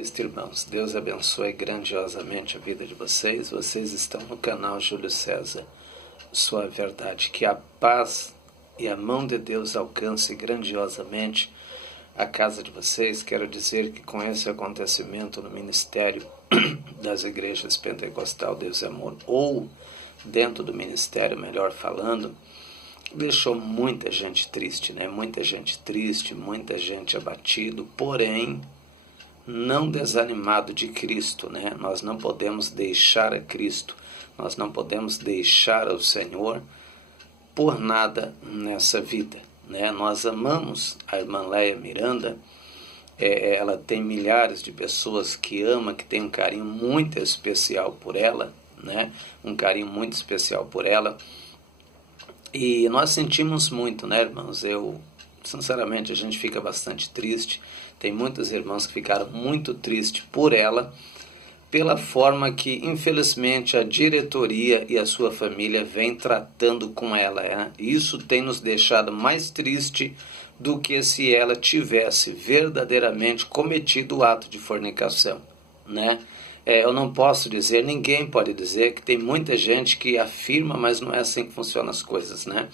Cristo, irmãos, Deus abençoe grandiosamente a vida de vocês. Vocês estão no canal Júlio César, Sua Verdade. Que a paz e a mão de Deus alcance grandiosamente a casa de vocês. Quero dizer que com esse acontecimento no ministério das igrejas Pentecostal Deus e Amor, ou dentro do ministério, melhor falando, deixou muita gente triste, né? Muita gente triste, muita gente abatido, porém não desanimado de Cristo, né? Nós não podemos deixar a Cristo, nós não podemos deixar ao Senhor por nada nessa vida, né? Nós amamos a irmã Leia Miranda, ela tem milhares de pessoas que amam, que tem um carinho muito especial por ela, né? Um carinho muito especial por ela, e nós sentimos muito, né, irmãos? Sinceramente, a gente fica bastante triste. Tem muitos irmãos que ficaram muito tristes por ela, pela forma que, infelizmente, a diretoria e a sua família vem tratando com ela, né? Isso tem nos deixado mais triste do que se ela tivesse verdadeiramente cometido o ato de fornicação, né? Eu não posso dizer, ninguém pode dizer, que tem muita gente que afirma, mas não é assim que funcionam as coisas, né?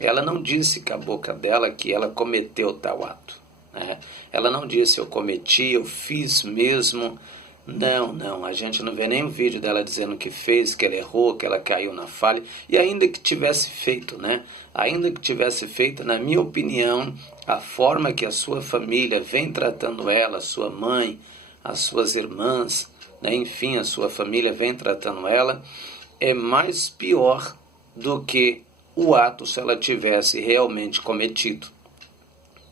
Ela não disse com a boca dela que ela cometeu tal ato, né? Ela não disse, eu cometi, eu fiz mesmo. Não, a gente não vê nem o vídeo dela dizendo que fez, que ela errou, que ela caiu na falha. E ainda que tivesse feito, né? Ainda que tivesse feito, na minha opinião, a forma que a sua família vem tratando ela, a sua mãe, as suas irmãs, né? Enfim, a sua família vem tratando ela, é mais pior do que o ato se ela tivesse realmente cometido.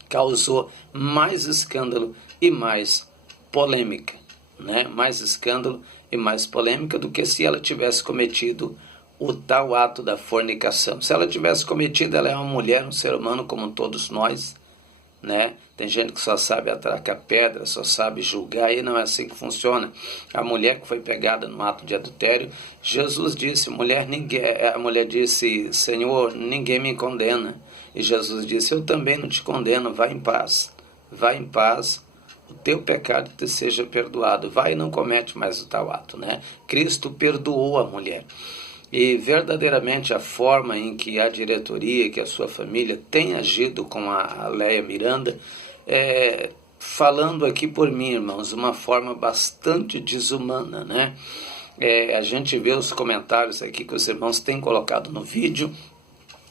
Causou mais escândalo e mais polêmica, né? Mais escândalo e mais polêmica do que se ela tivesse cometido o tal ato da fornicação. Se ela tivesse cometido, ela é uma mulher, um ser humano como todos nós, né? Tem gente que só sabe atracar pedra, só sabe julgar, e não é assim que funciona. A mulher que foi pegada no ato de adultério, Jesus disse, a mulher disse, Senhor, ninguém me condena. E Jesus disse, eu também não te condeno, vai em paz, o teu pecado te seja perdoado, vai e não comete mais o tal ato, né? Cristo perdoou a mulher. E verdadeiramente a forma em que a diretoria, que a sua família tem agido com a Leia Miranda, falando aqui por mim, irmãos, uma forma bastante desumana, né? A gente vê os comentários aqui que os irmãos têm colocado no vídeo,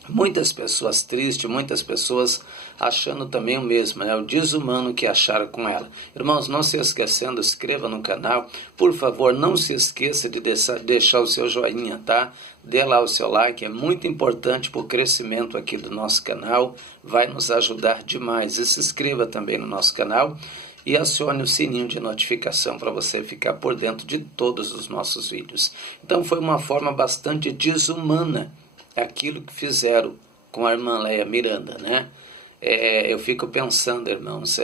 muitas pessoas tristes, muitas pessoas achando também o mesmo, né? O desumano que acharam com ela. Irmãos, não se esquecendo, inscreva no canal. Por favor, não se esqueça de deixar o seu joinha, tá? Dê lá o seu like, é muito importante para o crescimento aqui do nosso canal. Vai nos ajudar demais. E se inscreva também no nosso canal e acione o sininho de notificação para você ficar por dentro de todos os nossos vídeos. Então foi uma forma bastante desumana aquilo que fizeram com a irmã Leia Miranda, né? Eu fico pensando, irmãos,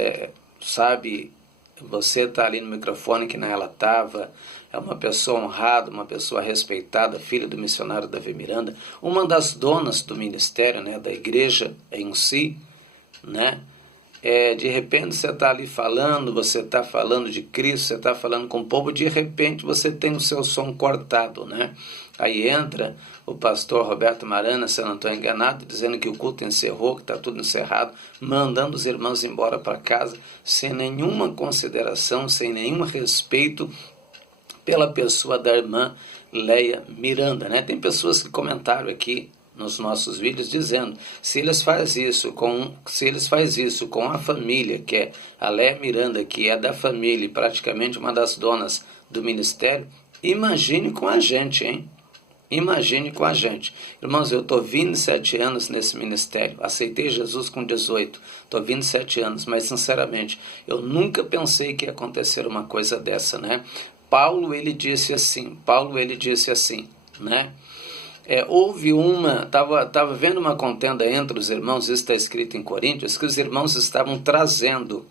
sabe, você está ali no microfone que nem ela estava, é uma pessoa honrada, uma pessoa respeitada, filha do missionário Davi Miranda, uma das donas do ministério, né, da igreja em si, né? De repente você está ali falando, você está falando de Cristo, você está falando com o povo, de repente você tem o seu som cortado, né? Aí entra o pastor Roberto Marana, se eu não estou enganado, dizendo que o culto encerrou, que está tudo encerrado, mandando os irmãos embora para casa, sem nenhuma consideração, sem nenhum respeito pela pessoa da irmã Leia Miranda, né? Tem pessoas que comentaram aqui nos nossos vídeos dizendo, se eles fazem isso com a família, que é a Leia Miranda, que é da família e praticamente uma das donas do ministério, imagine com a gente, hein? Imagine com a gente. Irmãos, eu estou 27 anos nesse ministério, aceitei Jesus com 18, estou 27 anos, mas sinceramente, eu nunca pensei que ia acontecer uma coisa dessa, né? Paulo, ele disse assim, né? Estava vendo uma contenda entre os irmãos, isso está escrito em Coríntios, que os irmãos estavam trazendo,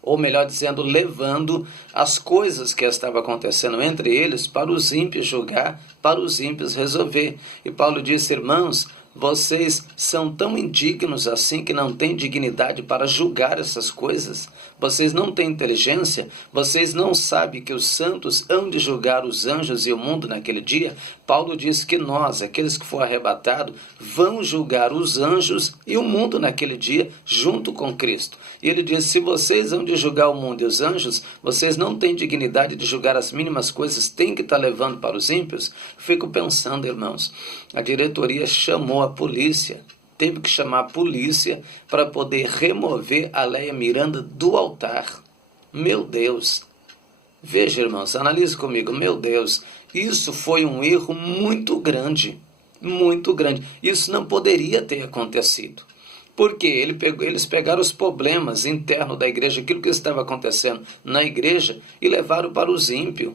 ou melhor dizendo, levando as coisas que estavam acontecendo entre eles para os ímpios julgar, para os ímpios resolver. E Paulo disse, irmãos, Vocês são tão indignos assim que não têm dignidade para julgar essas coisas? Vocês não têm inteligência? Vocês não sabem que os santos hão de julgar os anjos e o mundo naquele dia? Paulo diz que nós, aqueles que foram arrebatados, vão julgar os anjos e o mundo naquele dia junto com Cristo. E ele diz, se vocês hão de julgar o mundo e os anjos, vocês não têm dignidade de julgar as mínimas coisas, tem que estar levando para os ímpios? Fico pensando, irmãos, a diretoria chamou a polícia, teve que chamar a polícia para poder remover a Leia Miranda do altar. Meu Deus! Veja, irmãos, analise comigo, meu Deus, isso foi um erro muito grande, muito grande. Isso não poderia ter acontecido. Porque eles pegaram os problemas internos da igreja, aquilo que estava acontecendo na igreja, e levaram para os ímpios,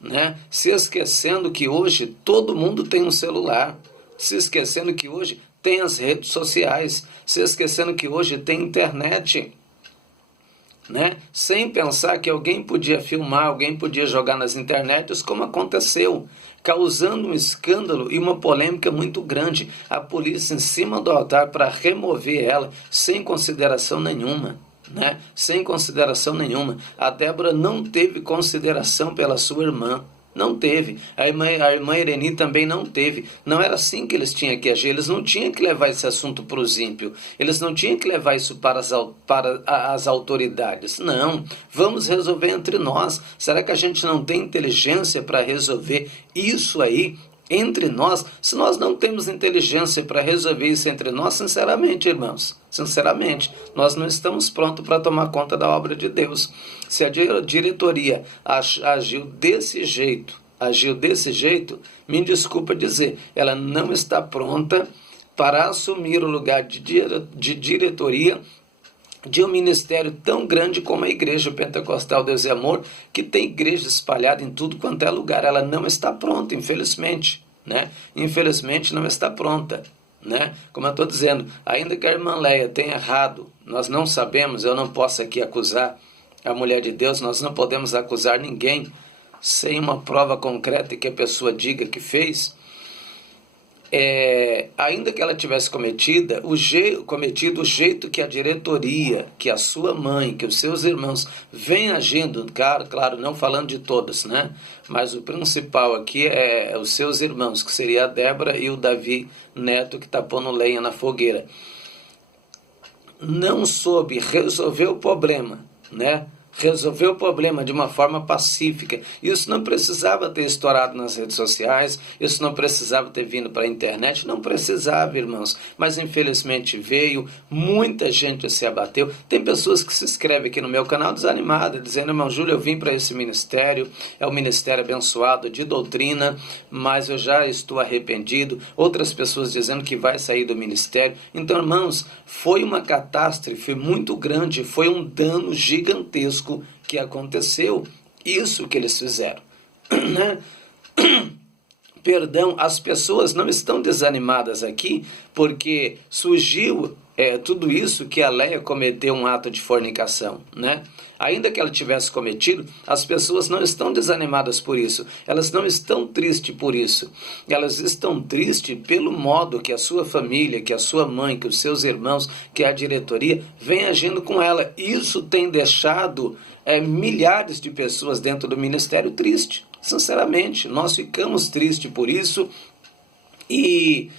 né? Se esquecendo que hoje todo mundo tem um celular, se esquecendo que hoje tem as redes sociais, se esquecendo que hoje tem internet, né? Sem pensar que alguém podia filmar, alguém podia jogar nas internets, como aconteceu, causando um escândalo e uma polêmica muito grande. A polícia em cima do altar para remover ela, sem consideração nenhuma. Né? Sem consideração nenhuma. A Débora não teve consideração pela sua irmã. Não teve. A irmã Ireni também não teve. Não era assim que eles tinham que agir. Eles não tinham que levar esse assunto para os ímpios. Eles não tinham que levar isso para as autoridades. Não. Vamos resolver entre nós. Será que a gente não tem inteligência para resolver isso aí entre nós? Se nós não temos inteligência para resolver isso entre nós, sinceramente, irmãos, sinceramente, nós não estamos prontos para tomar conta da obra de Deus. Se a diretoria agiu desse jeito, me desculpa dizer, ela não está pronta para assumir o lugar de diretoria de um ministério tão grande como a Igreja Pentecostal Deus e Amor, que tem igreja espalhada em tudo quanto é lugar. Ela não está pronta, infelizmente, né? Infelizmente não está pronta, né? Como eu estou dizendo, ainda que a irmã Leia tenha errado, nós não sabemos, eu não posso aqui acusar a mulher de Deus, nós não podemos acusar ninguém sem uma prova concreta que a pessoa diga que fez. Ainda que ela tivesse cometido o jeito que a diretoria, que a sua mãe, que os seus irmãos vêm agindo, claro, não falando de todos, né? Mas o principal aqui é os seus irmãos, que seria a Débora e o Davi Neto, que está pondo lenha na fogueira. Não soube resolver o problema, né? Resolveu o problema de uma forma pacífica. Isso não precisava ter estourado nas redes sociais, isso não precisava ter vindo para a internet, não precisava, irmãos. Mas infelizmente veio, muita gente se abateu. Tem pessoas que se inscrevem aqui no meu canal desanimadas, dizendo, irmão Júlio, eu vim para esse ministério, é um ministério abençoado de doutrina, mas eu já estou arrependido. Outras pessoas dizendo que vai sair do ministério. Então, irmãos, foi uma catástrofe muito grande, foi um dano gigantesco que aconteceu, isso que eles fizeram, né? Perdão, as pessoas não estão desanimadas aqui porque surgiu tudo isso que a Leia cometeu um ato de fornicação, né? Ainda que ela tivesse cometido, as pessoas não estão desanimadas por isso, elas não estão tristes por isso, elas estão tristes pelo modo que a sua família, que a sua mãe, que os seus irmãos, que a diretoria vem agindo com ela. Isso tem deixado milhares de pessoas dentro do ministério triste. Sinceramente, nós ficamos tristes por isso e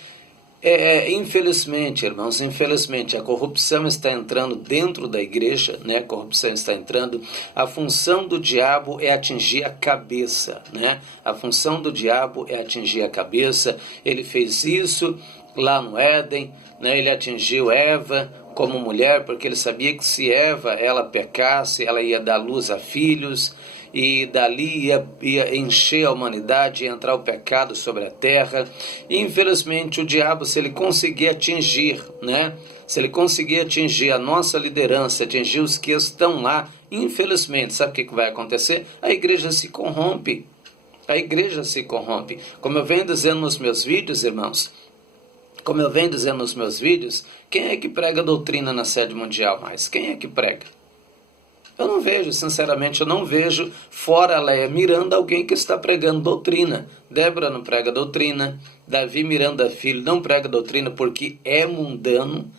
infelizmente, irmãos, infelizmente a corrupção está entrando dentro da igreja, né? A corrupção está entrando. A função do diabo é atingir a cabeça, né? A função do diabo é atingir a cabeça. Ele fez isso lá no Éden, né? Ele atingiu Eva como mulher, porque ele sabia que se Eva ela pecasse, ela ia dar luz a filhos, e dali ia encher a humanidade, ia entrar o pecado sobre a terra. E infelizmente o diabo, se ele conseguir atingir, né? Se ele conseguir atingir a nossa liderança, atingir os que estão lá, infelizmente, sabe o que vai acontecer? A igreja se corrompe. A igreja se corrompe. Como eu venho dizendo nos meus vídeos, irmãos, quem é que prega doutrina na sede mundial mais? Quem é que prega? Eu não vejo, sinceramente, eu não vejo, fora Léia Miranda, alguém que está pregando doutrina. Débora não prega doutrina, Davi Miranda Filho não prega doutrina porque é mundano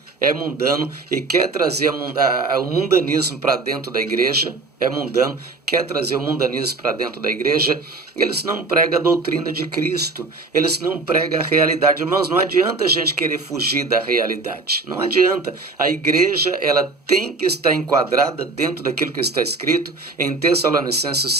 e quer trazer o mundanismo para dentro da igreja, é mundano, quer trazer o mundanismo para dentro da igreja. Eles não pregam a doutrina de Cristo, eles não pregam a realidade. Irmãos, não adianta a gente querer fugir da realidade, não adianta. A igreja, ela tem que estar enquadrada dentro daquilo que está escrito em Tessalonicenses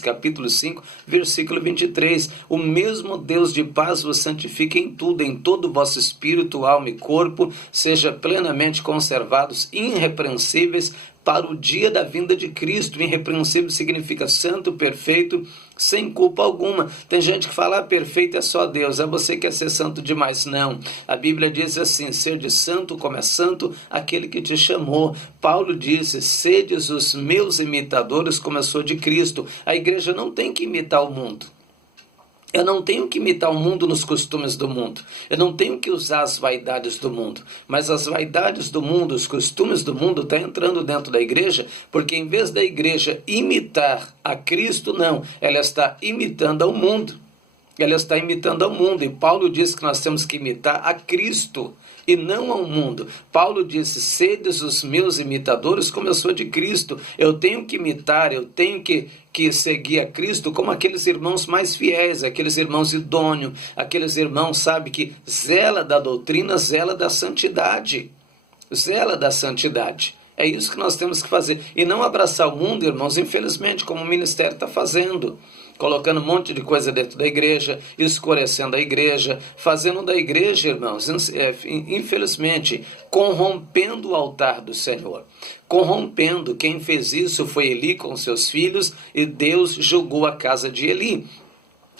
capítulo 5, versículo 23. O mesmo Deus de paz vos santifique em tudo, em todo o vosso espírito, alma e corpo, seja plenamente conservados, irrepreensíveis, para o dia da vinda de Cristo. Irrepreensível significa santo, perfeito, sem culpa alguma. Tem gente que fala, perfeito é só Deus, você quer ser santo demais. Não, a Bíblia diz assim, ser de santo como é santo aquele que te chamou. Paulo diz, sedes os meus imitadores como eu sou de Cristo. A igreja não tem que imitar o mundo. Eu não tenho que imitar o mundo nos costumes do mundo. Eu não tenho que usar as vaidades do mundo. Mas as vaidades do mundo, os costumes do mundo estão entrando dentro da igreja, porque em vez da igreja imitar a Cristo, não, ela está imitando ao mundo. Ela está imitando ao mundo. E Paulo diz que nós temos que imitar a Cristo e não ao mundo. Paulo disse, sedes os meus imitadores como eu sou de Cristo. Eu tenho que imitar, eu tenho que seguir a Cristo como aqueles irmãos mais fiéis, aqueles irmãos idôneos, aqueles irmãos, sabe, que zela da doutrina, zela da santidade. Zela da santidade. É isso que nós temos que fazer. E não abraçar o mundo, irmãos, infelizmente, como o ministério está fazendo. Colocando um monte de coisa dentro da igreja, escurecendo a igreja, fazendo da igreja, irmãos, infelizmente, corrompendo o altar do Senhor. Corrompendo. Quem fez isso foi Eli com seus filhos e Deus julgou a casa de Eli.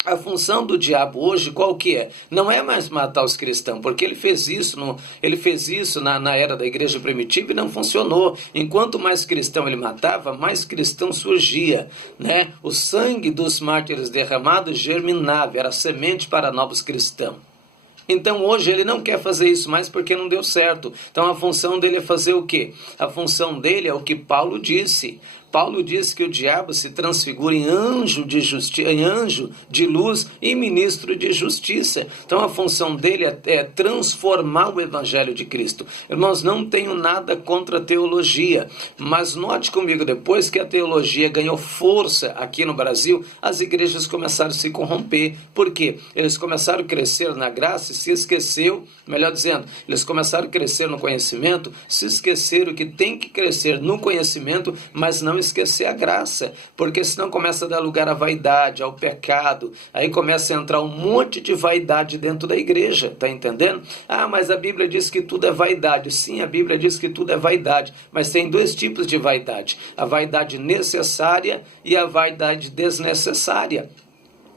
A função do diabo hoje qual que é? Não é mais matar os cristãos, porque ele fez isso na era da igreja primitiva e não funcionou. Enquanto mais cristão ele matava, mais cristão surgia, né? O sangue dos mártires derramado germinava, era semente para novos cristãos. Então hoje ele não quer fazer isso mais porque não deu certo. Então a função dele é fazer o quê? A função dele é o que Paulo disse. Paulo diz que o diabo se transfigura em anjo de luz e ministro de justiça. Então a função dele é transformar o evangelho de Cristo. Irmãos, não tenho nada contra a teologia, mas note comigo, depois que a teologia ganhou força aqui no Brasil, as igrejas começaram a se corromper. Por quê? Eles começaram a crescer na graça e se esqueceu, melhor dizendo, eles começaram a crescer no conhecimento, se esqueceram que tem que crescer no conhecimento, mas não esquecer a graça, porque senão começa a dar lugar à vaidade, ao pecado, aí começa a entrar um monte de vaidade dentro da igreja, tá entendendo? Ah, mas a Bíblia diz que tudo é vaidade. Sim, a Bíblia diz que tudo é vaidade, mas tem dois tipos de vaidade, a vaidade necessária e a vaidade desnecessária.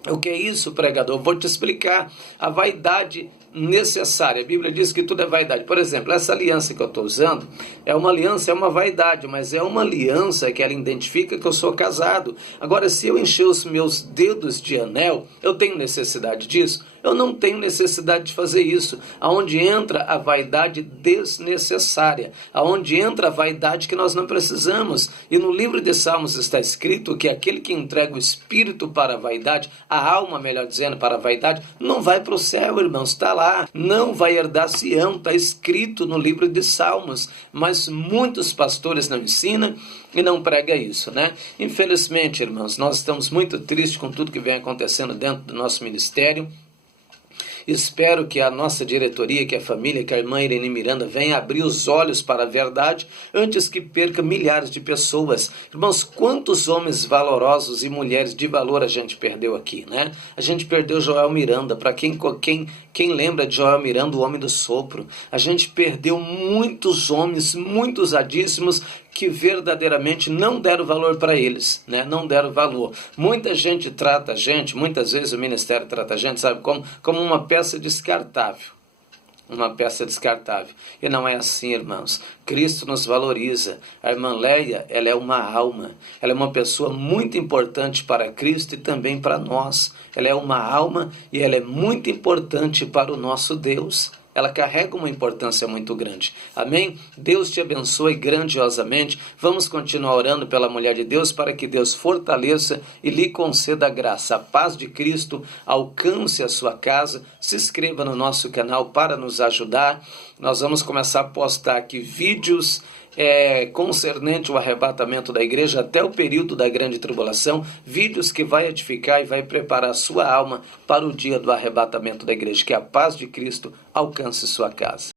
O que é isso, pregador? Vou te explicar. A vaidade necessária, a Bíblia diz que tudo é vaidade. Por exemplo, essa aliança que eu estou usando é uma aliança, é uma vaidade, mas é uma aliança que ela identifica que eu sou casado. Agora, se eu encher os meus dedos de anel, eu tenho necessidade disso? Eu não tenho necessidade de fazer isso. Aonde entra a vaidade desnecessária, aonde entra a vaidade que nós não precisamos. E no livro de Salmos está escrito que aquele que entrega o espírito para a vaidade, a alma, melhor dizendo, para a vaidade, não vai para o céu, irmãos, está lá, não vai herdar Sião, está escrito no livro de Salmos. Mas muitos pastores não ensinam e não pregam isso, né? Infelizmente, irmãos, nós estamos muito tristes com tudo que vem acontecendo dentro do nosso ministério. Espero que a nossa diretoria, que a família, que a irmã Irene Miranda venha abrir os olhos para a verdade antes que perca milhares de pessoas. Irmãos, quantos homens valorosos e mulheres de valor a gente perdeu aqui, né? A gente perdeu Joel Miranda. Para quem lembra de Joel Miranda, o homem do sopro, a gente perdeu muitos homens, muitos usadíssimos, que verdadeiramente não deram valor para eles, né? Não deram valor. Muita gente trata a gente, muitas vezes o ministério trata a gente, sabe, como uma peça descartável. Uma peça descartável. E não é assim, irmãos. Cristo nos valoriza. A irmã Leia, ela é uma alma. Ela é uma pessoa muito importante para Cristo e também para nós. Ela é uma alma e ela é muito importante para o nosso Deus. ela carrega uma importância muito grande. Amém? Deus te abençoe grandiosamente. Vamos continuar orando pela mulher de Deus para que Deus fortaleça e lhe conceda a graça. A paz de Cristo alcance a sua casa. Se inscreva no nosso canal para nos ajudar. Nós vamos começar a postar aqui vídeos concernente o arrebatamento da igreja até o período da grande tribulação, vídeos que vai edificar e vai preparar a sua alma para o dia do arrebatamento da igreja. Que a paz de Cristo alcance sua casa.